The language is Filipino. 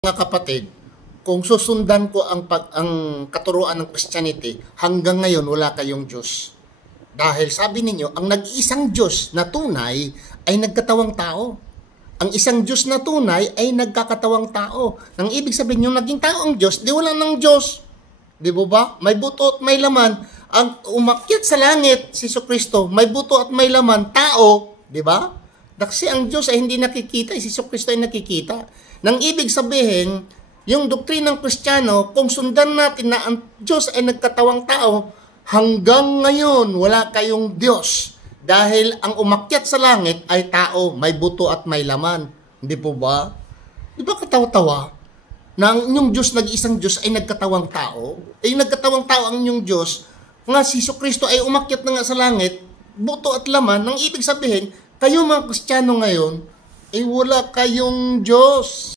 Mga kapatid, kung susundan ko ang katuruan ng Christianity, hanggang ngayon wala kayong Diyos. Dahil sabi ninyo, ang nag-iisang Diyos na tunay ay nagkatawang tao. Ang isang Diyos na tunay ay nagkakatawang tao. Nang ibig sabihin, yung naging tao ang Diyos, di wala ng Diyos. Di ba? May buto at may laman. Ang umakyat sa langit, si Jesucristo, may buto at may laman, tao. Di ba? Kasi ang Diyos ay hindi nakikita, si Jesucristo ay nakikita. Nang ibig sabihin, yung doktrinang Kristiyano, kung sundan natin na ang Diyos ay nagkatawang tao, hanggang ngayon wala kayong Diyos. Dahil ang umakyat sa langit ay tao, may buto at may laman. Hindi po ba? Di ba katawa-tawa? Na ang inyong Diyos, nag-isang Diyos, ay nagkatawang tao? Ay nagkatawang tao ang inyong Diyos, nga si Jesucristo ay umakyat na nga sa langit, buto at laman, nang ibig sabihin, kayo mga Kristiyano ngayon, ay wala kayong Diyos.